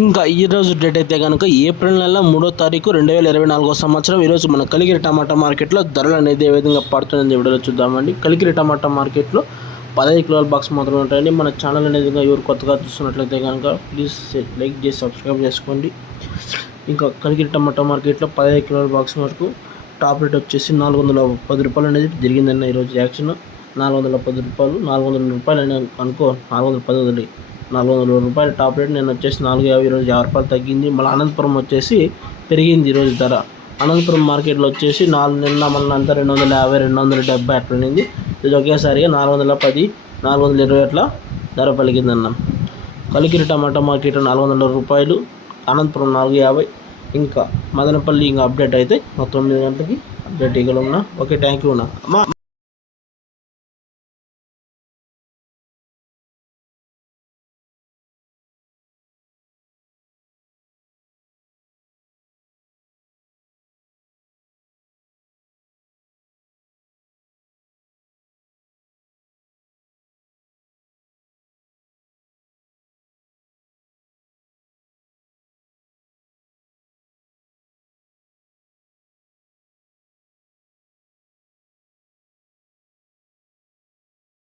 ఇంకా ఈరోజు డేట్ అయితే కనుక ఏప్రిల్ నెల 3వ తారీఖు 2024 సంవత్సరం. ఈరోజు మన కలికిరి టమాటా మార్కెట్లో ధరలు అనేది ఏ విధంగా పడుతుంది వీడియోలో చూద్దామండి. కలికిరి టమాటా మార్కెట్లో 15 కిలోల బాక్స్ మాత్రమే ఉంటాయండి. మన ఛానల్ అనేది ఎవరు కొత్తగా చూస్తున్నట్లయితే కనుక ప్లీజ్ లైక్ చేసి సబ్స్క్రైబ్ చేసుకోండి. ఇంకా కలికిరి టమాటా మార్కెట్లో 15 కిలోల బాక్స్ వరకు టాప్ రేట్ వచ్చేసి 410 రూపాయలు అనేది జరిగిందన్న ఈరోజు యాక్షన్. 410 రూపాయలు, 400 రూపాయలు అని అనుకో, 400 రూపాయలు టాప్ రేట్. నేను వచ్చేసి 450, ఈరోజు 50 రూపాయలు తగ్గింది. మళ్ళీ అనంతపురం వచ్చేసి పెరిగింది ఈరోజు ధర. అనంతపురం మార్కెట్లో వచ్చేసి నిన్న మళ్ళీ అంతా 250, 270 అట్లా ఉంది. ఇది ఒకేసారిగా 410, 420 అట్లా ధర పలికిందన్న. కలికిరి టమాటా మార్కెట్ 400 రూపాయలు, అనంతపురం 450. ఇంకా మదనపల్లి ఇంకా అప్డేట్ అయితే 9 గంటలకి అప్డేట్ ఇవ్వగలన్నా. ఓకే, థ్యాంక్ యూ అన్న.